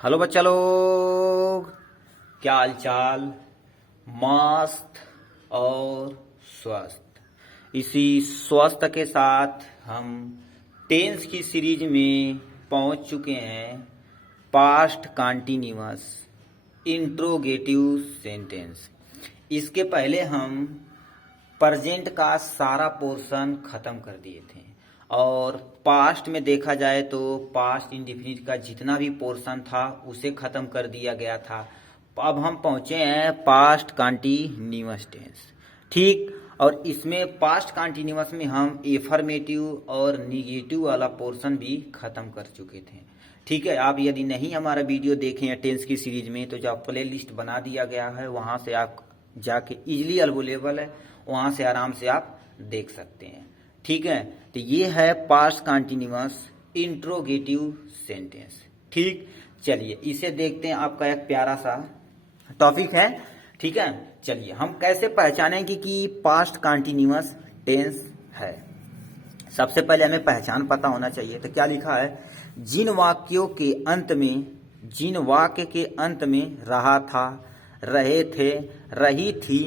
Hello बच्चा लोग, क्या हाल चाल। मस्त और स्वस्थ। इसी स्वस्थ के साथ हम टेंस की सीरीज में पहुंच चुके हैं। Past continuous interrogative sentence. इसके पहले हम प्रेजेंट का सारा पोर्शन खत्म कर दिए थे और पास्ट में देखा जाए तो पास्ट इंडेफिनिट का जितना भी पोर्शन था उसे खत्म कर दिया गया था। अब हम पहुंचे हैं पास्ट कंटीन्यूअस टेंस। ठीक, और इसमें पास्ट कंटीन्यूअस में हम एफर्मेटिव और निगेटिव वाला पोर्शन भी खत्म कर चुके थे। ठीक है, आप यदि नहीं हमारा वीडियो देखें हैं टेंस की सीरीज में तो जो प्ले लिस्ट बना दिया गया है वहां से आप जाके इजिली अवेलेबल है, वहां से आराम से आप देख सकते हैं। ठीक है, तो ये है पास्ट कंटीन्यूअस इंट्रोगेटिव सेंटेंस। ठीक, चलिए इसे देखते हैं। आपका एक प्यारा सा टॉपिक है। ठीक है, चलिए हम कैसे पहचानेंगे कि पास्ट कंटीन्यूअस टेंस है। सबसे पहले हमें पहचान पता होना चाहिए। तो क्या लिखा है, जिन वाक्यों के अंत में, जिन वाक्य के अंत में रहा था, रहे थे, रही थी,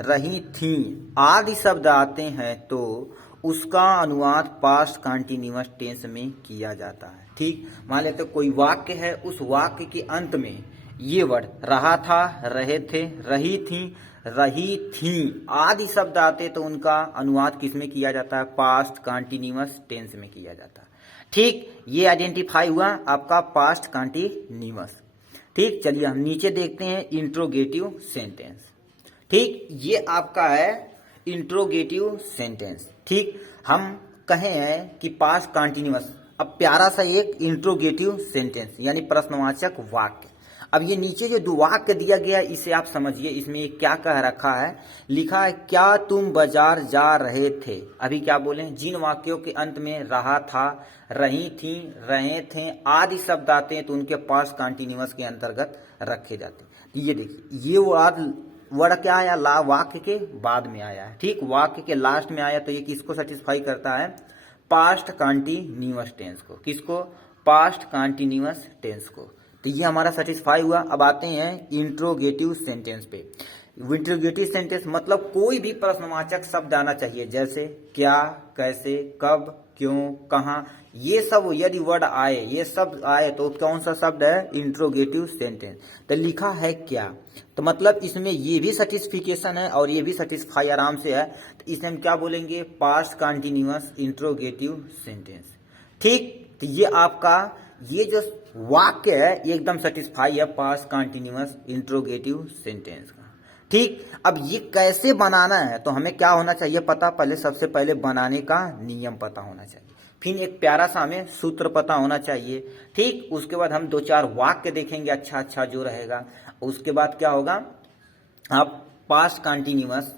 रही थी आदि शब्द आते हैं तो उसका अनुवाद पास्ट कंटीन्यूअस टेंस में किया जाता है। ठीक, मान लेते कोई वाक्य है, उस वाक्य के अंत में ये वर्ड रहा था, रहे थे, रही थी, रही थी आदि शब्द आते तो उनका अनुवाद किस में किया जाता है? पास्ट कंटीन्यूअस टेंस में किया जाता है। ठीक, ये आइडेंटिफाई हुआ आपका पास्ट कंटीन्यूअस। ठीक, चलिए हम नीचे देखते हैं इंट्रोगेटिव सेंटेंस। ठीक, ये आपका है इंट्रोगेटिव सेंटेंस। ठीक, हम कहे हैं कि पास्ट कंटीन्यूअस। अब प्यारा सा एक इंट्रोगेटिव सेंटेंस यानी प्रश्नवाचक वाक्य। अब ये नीचे जो दो वाक्य दिया गया इसे आप समझिए, इसमें क्या कह रखा है। लिखा है, क्या तुम बाजार जा रहे थे। अभी क्या बोले, जिन वाक्यों के अंत में रहा था, रही थी, रहे थे आदि शब्द आते हैं तो उनके पास्ट कंटीन्यूअस के अंतर्गत रखे जाते हैं। ये देखिए, ये वर्ड क्या आया, ला वाक्य के बाद में आया है। ठीक, वाक्य के लास्ट में आया तो ये किसको सेटिस्फाई करता है? पास्ट कंटीन्यूअस टेंस को। किसको? पास्ट कंटीन्यूअस टेंस को। तो ये हमारा सेटिस्फाई हुआ। अब आते हैं इंट्रोगेटिव सेंटेंस पे। इंट्रोगेटिव सेंटेंस मतलब कोई भी प्रश्नवाचक शब्द आना चाहिए, जैसे क्या, कैसे, कब, क्यों, कहाँ। ये सब यदि वर्ड आए, ये शब्द आए तो कौन सा शब्द है? Interrogative sentence. तो लिखा है क्या, तो मतलब इसमें ये भी सेटिस्फिकेशन है और ये भी सेटिस्फाई आराम से है। तो इसमें हम क्या बोलेंगे? Past continuous interrogative sentence. ठीक, तो ये आपका ये जो वाक्य है ये एकदम सेटिस्फाई है पास्ट कंटीन्यूअस इंट्रोगेटिव सेंटेंस का। ठीक, अब ये कैसे बनाना है तो हमें क्या होना चाहिए पता? पहले सबसे पहले बनाने का नियम पता होना चाहिए, फिर एक प्यारा सा हमें सूत्र पता होना चाहिए। ठीक, उसके बाद हम दो चार वाक्य देखेंगे अच्छा अच्छा जो रहेगा। उसके बाद क्या होगा, आप past continuous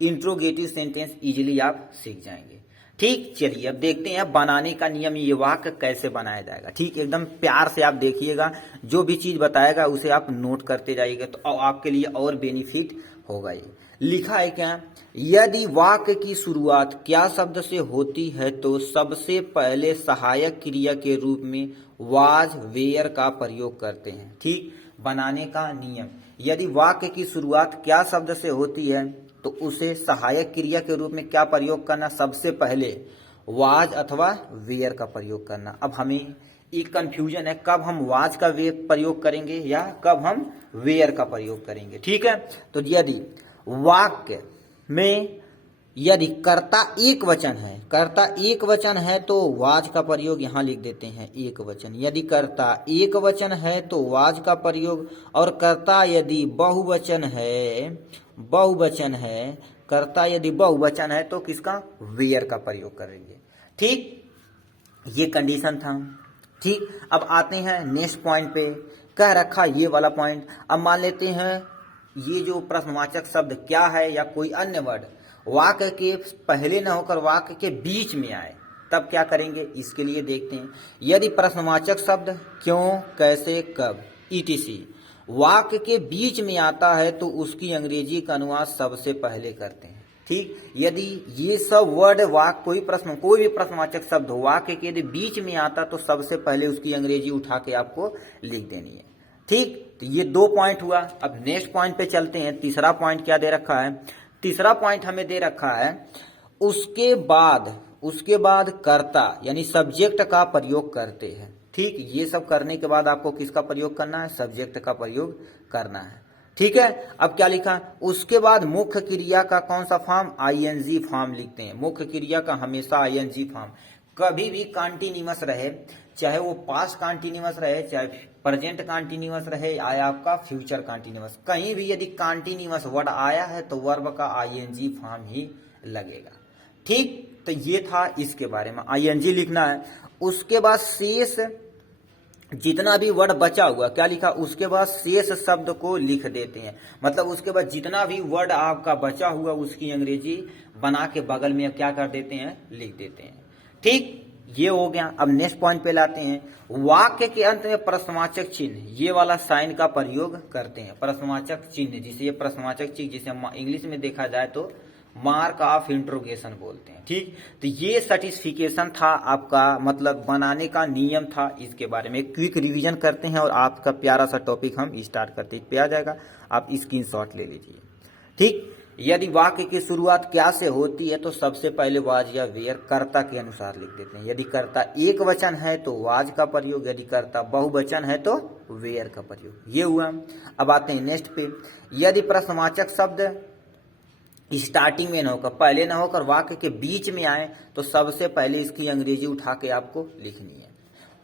interrogative sentence easily आप सीख जाएंगे। ठीक, चलिए अब देखते हैं बनाने का नियम, ये वाक्य कैसे बनाया जाएगा। ठीक, एकदम प्यार से आप देखिएगा, जो भी चीज बताएगा उसे आप नोट करते जाइएगा तो आपके लिए और बेनिफिट होगा। ये लिखा है क्या, यदि वाक्य की शुरुआत क्या शब्द से होती है तो सबसे पहले सहायक क्रिया के रूप में वाज वेयर का प्रयोग करते हैं। ठीक, बनाने का नियम, यदि वाक्य की शुरुआत क्या शब्द से होती है तो उसे सहायक क्रिया के रूप में क्या प्रयोग करना? सबसे पहले वाज अथवा वेयर का प्रयोग करना। अब हमें एक कंफ्यूजन है, कब हम वाज का वे प्रयोग करेंगे या कब हम वेयर का प्रयोग करेंगे। ठीक है, तो यदि वाक्य में यदि कर्ता एक वचन है, कर्ता एक वचन है तो वाज का प्रयोग यहां लिख देते हैं एक वचन। यदि कर्ता एक वचन है तो वाज का प्रयोग, और कर्ता यदि बहुवचन है, बहुवचन है, कर्ता यदि बहुवचन है तो किसका? वेयर का प्रयोग करेंगे। ठीक, ये कंडीशन था। ठीक, अब आते हैं नेक्स्ट पॉइंट पे। कह रखा ये वाला पॉइंट। अब मान लेते हैं ये जो प्रश्नवाचक शब्द क्या है या कोई अन्य वर्ड वाक्य के पहले न होकर वाक्य के बीच में आए, तब क्या करेंगे? इसके लिए देखते हैं, यदि प्रश्नवाचक शब्द क्यों, कैसे, कब etc वाक्य के बीच में आता है तो उसकी अंग्रेजी का अनुवाद सबसे पहले करते हैं। ठीक, यदि ये सब वर्ड वाक्य कोई भी प्रश्नवाचक शब्द हो वाक्य के यदि बीच में आता तो सबसे पहले उसकी अंग्रेजी उठा के आपको लिख देनी है। ठीक, तो ये 2 पॉइंट हुआ। अब नेक्स्ट पॉइंट पे चलते हैं। तीसरा पॉइंट क्या दे रखा है? तीसरा पॉइंट हमें दे रखा है उसके बाद कर्ता यानी सब्जेक्ट का प्रयोग करते हैं। ठीक, ये सब करने के बाद आपको किसका प्रयोग करना है? सब्जेक्ट का प्रयोग करना है। ठीक है, अब क्या लिखा? उसके बाद मुख्य क्रिया का कौन सा फॉर्म? आईएनजी फॉर्म लिखते हैं। मुख्य क्रिया का हमेशा आईएनजी फॉर्म, कभी भी कॉन्टिन्यूअस रहे, चाहे वो पास्ट कॉन्टिन्यूअस रहे, चाहे प्रेजेंट कॉन्टिन्यूअस रहे, या आपका फ्यूचर कॉन्टिन्यूअस, कहीं भी यदि कॉन्टिन्यूअस वर्ड आया है तो वर्ब का आईएनजी फॉर्म ही लगेगा। ठीक, तो ये था इसके बारे में, आईएनजी लिखना है। उसके बाद शेष जितना भी वर्ड बचा हुआ क्या लिखा? उसके बाद शेष शब्द को लिख देते हैं। मतलब उसके बाद जितना भी वर्ड आपका बचा हुआ उसकी अंग्रेजी बना के बगल में क्या कर देते हैं? लिख देते हैं। ठीक, ये हो गया। अब नेक्स्ट पॉइंट पे लाते हैं। वाक्य के अंत में प्रश्नवाचक चिन्ह, ये वाला साइन का प्रयोग करते हैं। प्रश्नवाचक चिन्ह, जिसे ये प्रश्नवाचक चिन्ह जिसे इंग्लिश में देखा जाए तो मार्क ऑफ इंट्रोगेशन बोलते हैं। ठीक, तो ये सर्टिफिकेशन था आपका, मतलब बनाने का नियम था। इसके बारे में क्विक रिवीजन करते हैं और आपका प्यारा सा टॉपिक हम स्टार्ट करते हैं। पे आ जाएगा, आप स्क्रीनशॉट ले लीजिए। ठीक, यदि वाक्य की शुरुआत क्या से होती है तो सबसे पहले वाज या वेयर कर्ता के अनुसार लिख देते हैं। यदि कर्ता एक वचन है तो वाज का प्रयोग, यदि कर्ता बहुवचन है तो वेयर का प्रयोग। ये हुआ। अब आते हैं नेक्स्ट पे। यदि प्रश्नवाचक शब्द स्टार्टिंग में न होकर, पहले न होकर वाक्य के बीच में आए तो सबसे पहले इसकी अंग्रेजी उठा के आपको लिखनी है।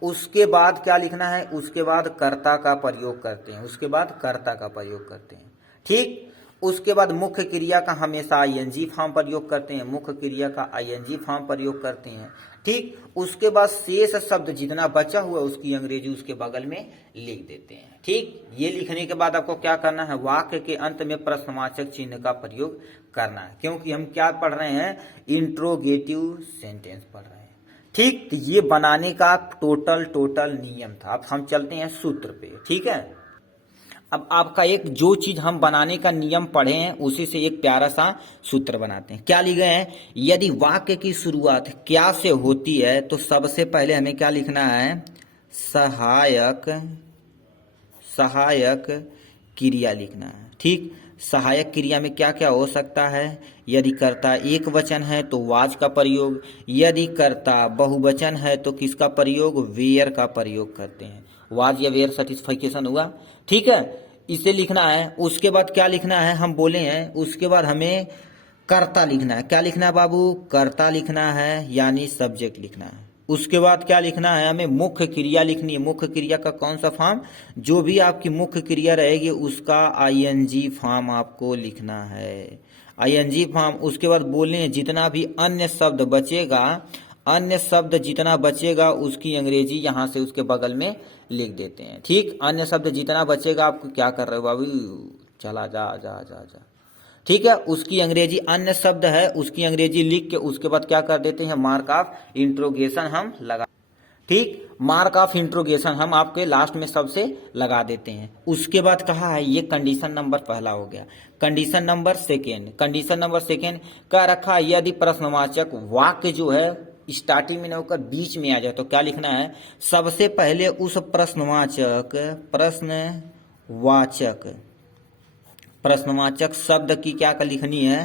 उसके बाद क्या लिखना है? उसके बाद कर्ता का प्रयोग करते हैं। उसके बाद कर्ता का प्रयोग करते हैं। ठीक, उसके बाद मुख्य क्रिया का हमेशा आईएनजी फॉर्म प्रयोग करते हैं। मुख्य क्रिया का आईएनजी फॉर्म प्रयोग करते हैं। ठीक, उसके बाद शेष शब्द जितना बचा हुआ उसकी अंग्रेजी उसके बगल में लिख देते हैं। ठीक, ये लिखने के बाद आपको क्या करना है? वाक्य के अंत में प्रश्नवाचक चिन्ह का प्रयोग करना है, क्योंकि हम क्या पढ़ रहे हैं? इंट्रोगेटिव सेंटेंस पढ़ रहे हैं। ठीक, तो ये बनाने का टोटल नियम था। अब हम चलते हैं सूत्र पे। ठीक है, अब आपका एक जो चीज हम बनाने का नियम पढ़े हैं उसी से एक प्यारा सा सूत्र बनाते हैं। क्या लिखे हैं? यदि वाक्य की शुरुआत क्या से होती है तो सबसे पहले हमें क्या लिखना है? सहायक क्रिया लिखना है। ठीक, सहायक क्रिया में क्या क्या हो सकता है? यदि कर्ता एक वचन है तो वाज का प्रयोग, यदि कर्ता बहुवचन है तो किसका प्रयोग? वेयर का प्रयोग करते हैं। वाज या वेयर सर्टिफिकेशन हुआ। ठीक है, इसे लिखना है। उसके बाद क्या लिखना है? हम बोले हैं उसके बाद हमें कर्ता लिखना है। क्या लिखना है बाबू? कर्ता लिखना है, यानी सब्जेक्ट लिखना है। उसके बाद क्या लिखना है? हमें मुख्य क्रिया लिखनी है। मुख्य क्रिया का कौन सा फॉर्म? जो भी आपकी मुख्य क्रिया रहेगी उसका आईएनजी फॉर्म आपको लिखना है। ING form. उसके बाद बोले जितना भी अन्य शब्द जितना बचेगा उसकी अंग्रेजी यहाँ से उसके बगल में लिख देते हैं। ठीक, अन्य शब्द जितना बचेगा, आपको क्या कर रहे हो बाबू? चला जा जा जा जा। ठीक है, उसकी अंग्रेजी अन्य शब्द है उसकी अंग्रेजी लिख के उसके बाद क्या कर देते हैं? मार्क ऑफ इंट्रोगेशन हम लगा। ठीक, मार्क ऑफ इंट्रोगेशन हम आपके लास्ट में सबसे लगा देते हैं। उसके बाद कहा है, ये कंडीशन नंबर पहला हो गया। कंडीशन नंबर सेकेंड क्या रखा है? यदि प्रश्नवाचक वाक्य जो है स्टार्टिंग में न होकर बीच में आ जाए तो क्या लिखना है? सबसे पहले उस प्रश्नवाचक शब्द की क्या लिखनी है?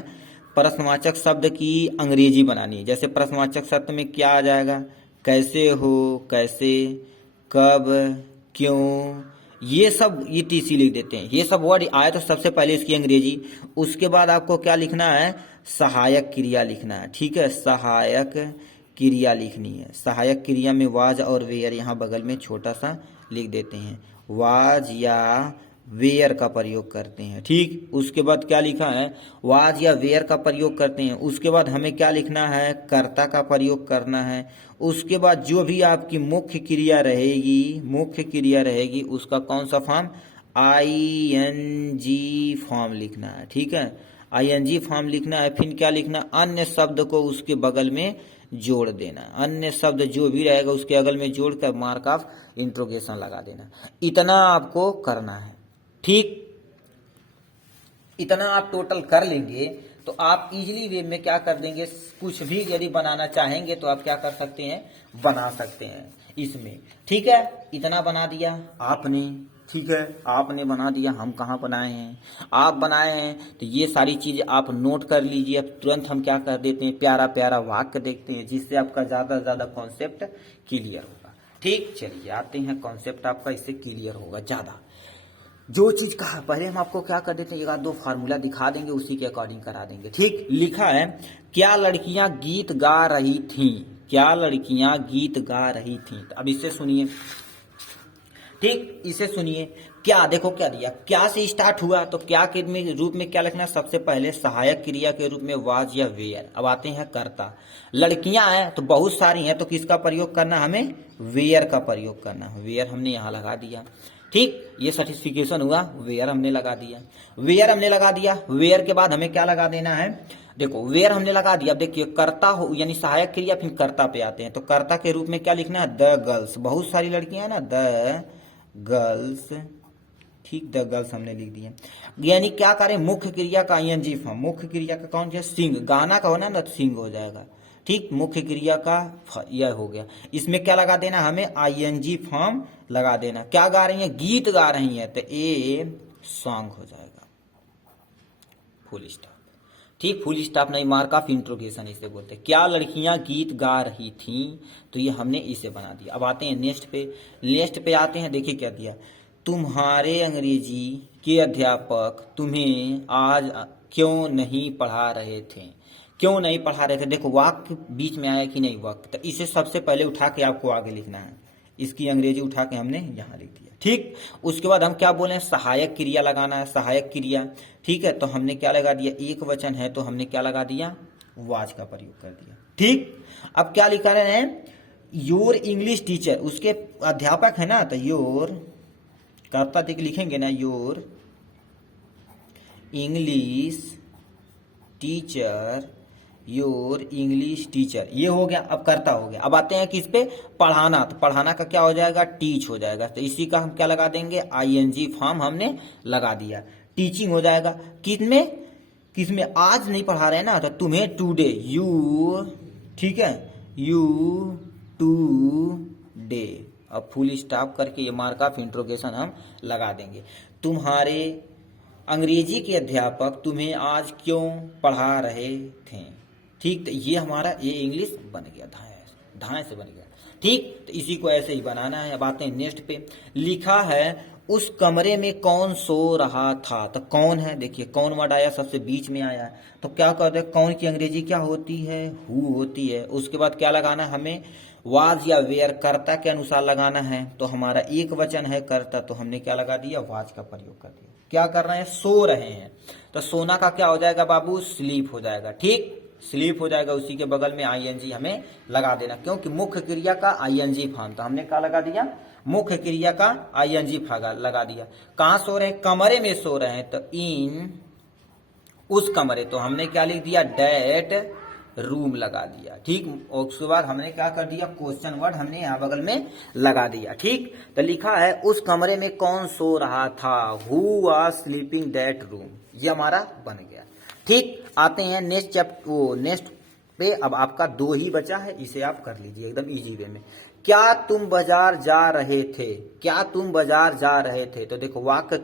प्रश्नवाचक शब्द की अंग्रेजी बनानी है। जैसे प्रश्नवाचक शब्द में क्या आ जाएगा? कैसे हो, कैसे, कब, क्यों, ये सब ETC लिख देते हैं। ये सब वर्ड आए तो सबसे पहले इसकी अंग्रेजी। उसके बाद आपको क्या लिखना है? सहायक क्रिया लिखना है। ठीक है, सहायक क्रिया लिखनी है। सहायक क्रिया में वाज और वेयर यहाँ बगल में छोटा सा लिख देते हैं। वाज या वेयर का प्रयोग करते हैं। ठीक, उसके बाद क्या लिखा है? वाज या वेयर का प्रयोग करते हैं। उसके बाद हमें क्या लिखना है? कर्ता का प्रयोग करना है। उसके बाद जो भी आपकी मुख्य क्रिया रहेगी उसका कौन सा फॉर्म? ING फॉर्म लिखना है। ठीक है, ING फॉर्म लिखना है। फिर क्या लिखना? अन्य शब्द को उसके बगल में जोड़ देना। अन्य शब्द जो भी रहेगा उसके बगल में जोड़कर मार्क ऑफ इंट्रोगेशन लगा देना। इतना आपको करना है। ठीक, इतना आप टोटल कर लेंगे तो आप इजीली वे में क्या कर देंगे, कुछ भी यदि बनाना चाहेंगे तो आप क्या कर सकते हैं, बना सकते हैं इसमें। ठीक है, इतना बना दिया आपने, ठीक है, आपने बना दिया, हम कहाँ बनाए हैं, आप बनाए हैं। तो ये सारी चीजें आप नोट कर लीजिए। अब तुरंत हम क्या कर देते हैं, प्यारा प्यारा वाक्य देखते हैं जिससे आपका ज्यादा से ज्यादा कॉन्सेप्ट क्लियर होगा। ठीक, चलिए आते हैं, कॉन्सेप्ट आपका इससे क्लियर होगा ज्यादा। जो चीज कहा पहले हम आपको क्या कर देते हैं, एक आध दो फार्मूला दिखा देंगे, उसी के अकॉर्डिंग करा देंगे। ठीक, लिखा है क्या लड़कियां गीत गा रही थीं, क्या लड़कियां गीत गा रही थीं। तो अब इससे सुनिए, ठीक, इसे सुनिए। क्या, देखो क्या दिया, क्या से स्टार्ट हुआ, तो क्या के रूप में क्या लिखना, सबसे पहले सहायक क्रिया के रूप में वाज या वेयर। अब आते हैं कर्ता, लड़कियां हैं तो बहुत सारी हैं, तो किसका प्रयोग करना, हमें वेयर का प्रयोग करना है। वेयर हमने यहां लगा दिया। ठीक, ये सर्टिफिकेशन हुआ, वेयर हमने लगा दिया, वेयर हमने लगा दिया। वेयर के बाद हमें क्या लगा देना है, देखो वेयर हमने लगा दिया। अब देखिए कर्ता हो यानी सहायक क्रिया, फिर कर्ता पे आते हैं। तो कर्ता के रूप में क्या लिखना है, द गर्ल्स, बहुत सारी लड़कियां हैं ना, द गर्ल्स। ठीक, द गर्ल्स हमने लिख दिया। यानी क्या करें, मुख्य क्रिया का आईएनजी फॉर्म, मुख्य क्रिया का कौन है, सिंग, गाना का होना ना तो सिंग हो जाएगा। ठीक, मुख्य क्रिया का यह हो गया। इसमें क्या लगा देना, हमें आईएनजी फॉर्म लगा देना। क्या गा रही है, गीत गा रही है, तो ए सॉन्ग हो जाएगा, फुल स्टॉप। ठीक, फुल स्टॉप नहीं, मार्क ऑफ इंट्रोगेशन इसे बोलते हैं। क्या लड़कियां गीत गा रही थीं, तो ये हमने इसे बना दिया। अब आते हैं नेक्स्ट पे, नेक्स्ट पे आते हैं, देखिए क्या दिया, तुम्हारे अंग्रेजी के अध्यापक तुम्हें आज क्यों नहीं पढ़ा रहे थे, क्यों नहीं पढ़ा रहे थे। देखो वाक्य बीच में आया कि नहीं वाक्य, तो इसे सबसे पहले उठा के आपको आगे लिखना है, इसकी अंग्रेजी उठा के हमने यहाँ लिख दिया। ठीक, उसके बाद हम क्या बोले, सहायक क्रिया लगाना है, सहायक क्रिया। ठीक है, तो हमने क्या लगा दिया, एक वचन है तो हमने क्या लगा दिया, वाज का प्रयोग कर दिया। ठीक, अब क्या लिखा रहे हैं, योर इंग्लिश टीचर, उसके अध्यापक है ना, तो योर कर्ता देख लिखेंगे ना, your English teacher, your English teacher, ये हो गया। अब कर्ता हो गया। अब आते हैं किस पे, पढ़ाना, तो पढ़ाना का क्या हो जाएगा, टीच हो जाएगा। तो इसी का हम क्या लगा देंगे, आईएनजी फॉर्म हमने लगा दिया, टीचिंग हो जाएगा। किसमें, किसमें, आज नहीं पढ़ा रहे ना, तो तुम्हें टुडे, यू, ठीक है, यू टू डे। अब फुल स्टॉप करके ये मार्क ऑफ इंट्रोगेशन हम लगा देंगे। तुम्हारे अंग्रेजी के अध्यापक तुम्हें आज क्यों पढ़ा रहे थे। ठीक, तो ये हमारा ये इंग्लिश बन गया, धाए से बन गया। ठीक, तो इसी को ऐसे ही बनाना है। अब आते हैं नेक्स्ट पे, लिखा है उस कमरे में कौन सो रहा था। तो कौन है, देखिए कौन वर्ड आया, सबसे बीच में आया। तो क्या कर दे, कौन की अंग्रेजी क्या होती है, हु होती है। उसके बाद क्या लगाना है, हमें वाज या वेयर कर्ता के अनुसार लगाना है। तो हमारा एक वचन है कर्ता, तो हमने क्या लगा दिया, वाज का प्रयोग कर दिया। क्या कर रहे हैं, सो रहे हैं, तो सोना का क्या हो जाएगा बाबू, स्लीप हो जाएगा। ठीक, स्लीप हो जाएगा। उसी के बगल में आईएनजी हमें लगा देना, क्योंकि मुख्य क्रिया का आईएनजी फॉर्म, तो हमने क्या लगा दिया, मुख्य क्रिया का आईएनजी लगा दिया। कहां सो रहे हैं, कमरे में सो रहे हैं, तो इन उस कमरे, तो हमने क्या लिख दिया, डेट रूम लगा दिया। ठीक, और उसके बाद हमने क्या कर दिया, क्वेश्चन वर्ड हमने यहाँ बगल में लगा दिया। ठीक, तो लिखा है उस कमरे में कौन सो रहा था, who was sleeping that room, ये हमारा बन गया। ठीक, आते हैं नेक्स्ट चैप्टर, नेक्स्ट पे। अब आपका दो ही बचा है, इसे आप कर लीजिए एकदम इजी वे में। क्या तुम बाजार जा रहे थे, क्या तुम बाजार जा रहे थे। तो देखो वाक्य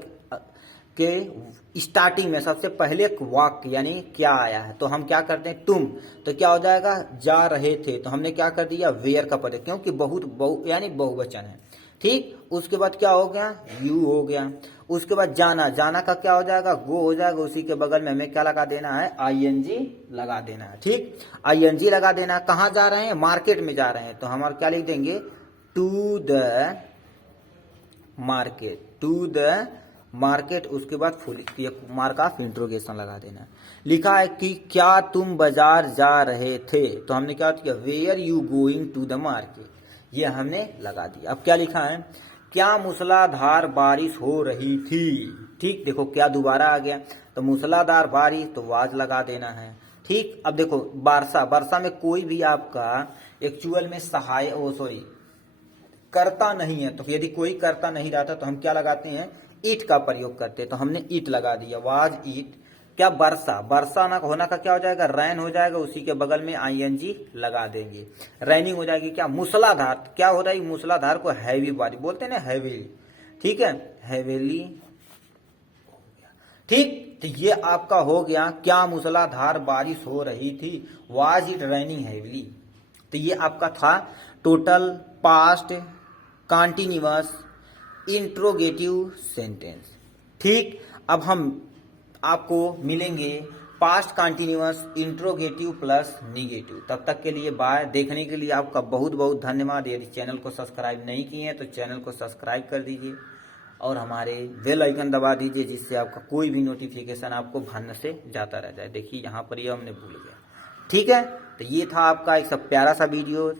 के स्टार्टिंग में सबसे पहले वाक्य यानी क्या आया है, तो हम क्या करते हैं, तुम, तो क्या हो जाएगा, जा रहे थे, तो हमने क्या कर दिया, वेयर का प्रयोग, क्योंकि बहुत यानी बहुवचन है। ठीक, उसके बाद क्या हो गया, यू हो गया। उसके बाद जाना, जाना का क्या हो जाएगा, गो हो जाएगा। उसी के बगल में हमें क्या लगा देना है, आईएनजी लगा देना है। ठीक, आईएनजी लगा देना। कहाँ जा रहे हैं, मार्केट में जा रहे हैं, तो हम क्या लिख देंगे, to the market, to the market. उसके बाद फुल मार्क ऑफ इंट्रोगेशन लगा देना। लिखा है कि क्या तुम बाजार जा रहे थे, तो हमने क्या किया, where you going to the market, ये हमने लगा दिया। अब क्या लिखा है, क्या मूसलाधार बारिश हो रही थी। ठीक, देखो क्या दोबारा आ गया, तो मूसलाधार बारिश, तो वाज लगा देना है। ठीक, अब देखो वर्षा, वर्षा में कोई भी आपका एक्चुअल में सहाय करता नहीं है, तो यदि कोई करता नहीं रहता तो हम क्या लगाते हैं, ईट का प्रयोग करते हैं, तो हमने ईट लगा दिया, वाज ईट। क्या वर्षा, वर्षा ना होना का क्या हो जाएगा, रैन हो जाएगा, उसी के बगल में आईएनजी लगा देंगे। रैनिंग हो जाएगी क्या, मूसलाधार, क्या हो रहा है मूसलाधार को हैवी बारिश बोलते हैं ना, हैवीली, ठीक है, हैवीली, ठीक। तो ये आपका हो गया, क्या मूसलाधार बारिश हो रही थी, वाज इट रेनिंग हैवीली। तो ये आपका था total past continuous interrogative sentence, ठीक। अब हम आपको मिलेंगे past continuous interrogative plus negative. तब तक के लिए बाय। देखने के लिए आपका बहुत बहुत धन्यवाद। यदि चैनल को सब्सक्राइब नहीं किए हैं तो चैनल को सब्सक्राइब कर दीजिए और हमारे बेल आइकन दबा दीजिए, जिससे आपका कोई भी नोटिफिकेशन आपको भन्न से जाता रह जाए। देखिए यहाँ पर ये हमने भूल गया, ठीक है। तो ये था आपका एक सब प्यारा सा वीडियो।